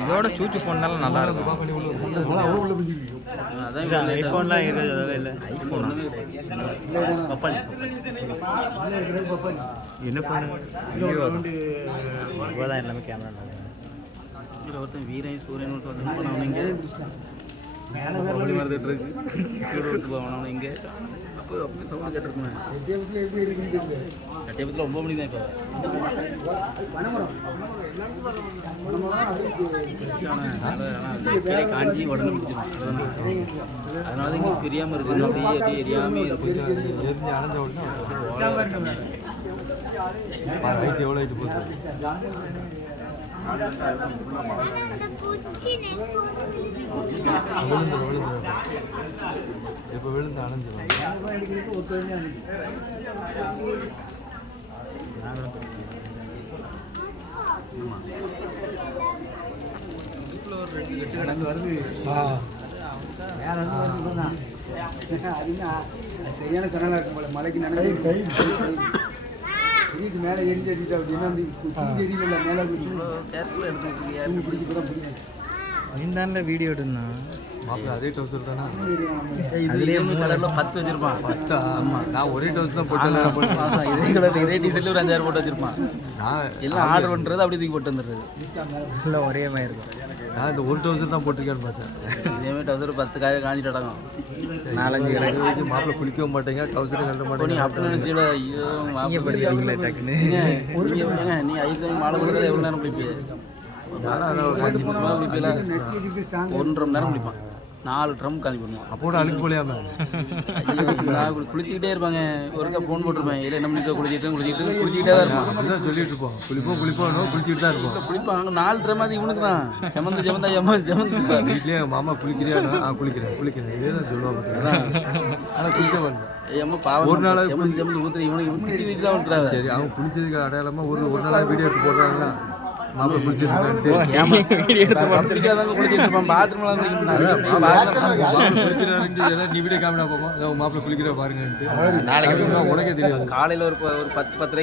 இதோட சூச்சு ஃபோன்னாலும் நல்லா இருக்கும் ஐஃபோன்லாம் இருக்கிறது இல்லை. ஐஃபோனா பப்பாளி. என்ன ஃபோனு தான் எல்லாமே கேமரா இதில் ஒருத்தன் வீரன் சூரியன் ஒருத்தன் போனவன் இங்கே. இருக்கு. சூடு விட்டு போனவன் இங்கே. அப்போ அப்படி சவுண்ட் ஒம்பது மணி தான் இப்போ. காஞ்சி உடனே முடிச்சிடும். அதனால இங்கே தெரியாமல் இருக்குது அப்படியே அப்படியே எரியாமல் இருக்கு எரிஞ்சு அணைஞ்ச உடனே எவ்வளோ ஹைட் போகுது? விழுந்து விழுந்து இப்போ விழுந்து அணைஞ்சிடும் சரியான கனலா இருக்கும் போல மலைக்கு நினைச்சு இதுக்கு மேலே எரிஞ்சு அடிச்சு அப்படின்னா அந்த எரியல மேலே பிடிக்க பிடிக்கும் நீந்தான்ல வீடியோ எடுந்தான் மாப்பிள்ள அதே டவுசர் தானே? இதுலேயே கலரில் பத்து வச்சிருப்பான். பத்தா? ஆமாம் நான் ஒரே டவுசர் தான் போட்டு இதே கலர் இதே டிஷர்ட்ல ஒரு அஞ்சாயிரம் போட்டு வச்சிருப்பான். நான் எல்லாம் ஆர்டர் பண்ணுறது அப்படி தூக்கி போட்டு வந்துடுறது. ஒரே மாதிரி இருக்கும். நான் இந்த ஒரு டவுசர் தான் போட்டிருக்கேன்னு பார்த்தேன். இதே மாதிரி டவுசர் பத்து காய காஞ்சிட்டு அடங்கும் நாலஞ்சு கிடக்கு. வரைக்கும் மாப்பிள்ள குளிக்கவும் மாட்டேங்க டவுசர் கட்ட மாட்டேங்க. அப்படி நினைச்சீங்களா ஐயோ அசிங்கப்படுத்துறீங்களே டக்குன்னு. நீ ஐயோ மாலை கொடுக்கறது எவ்வளோ நேரம் ஸ்ட்ராங் ஒன்றரை மணி நேரம் குளிப்பான். நாலு ட்ரம் காலி பண்ணுவான் அப்போட அழுக்கு போலியாம ஐயோ நான் குளி- குளிச்சுக்கிட்டே இருப்பாங்க. ஒருக்கா ஃபோன் போட்டிருப்பேன். இல்லை என்ன பண்ணிட்டு குளிச்சிட்டு குளிச்சிட்டு குளிச்சிக்கிட்டே தான் இருப்பான். அப்படிதான் சொல்லிட்டு இருப்போம். குளிப்போம் குளிப்போம் குளிச்சுட்டு தான் இருப்போம். குளிப்பாங்க. நாலு ட்ரம் அது இவனுக்கு தான். செமந்து செமந்தா எம்ம செமந்து. வீட்லயே மாமா குளிக்கிறியா ஆ குளிக்கிறேன் குளிக்கிறேன். இதே தான் சொல்லுவாங்க ஆனால் குளிக்க மாட்டேன். பாவம் ஒரு நாளாவது செமந்து செமந்து ஊத்துற இவனுக்கு இவன் திட்டி திட்டி தான் சரி அவங்க குளிச்சதுக்கு அடையாளமா ஒரு ஒரு நாளாக வீடியோ எடுத்து போடுறாங்களா மாப்பிள்ள குளிச்சிட்டு குளிக்கிற பாருங்கன்ட்டு நாளைக்கு உனக்கே தெரியாது காலையில் ஒரு ஒரு பத்து பத்தரை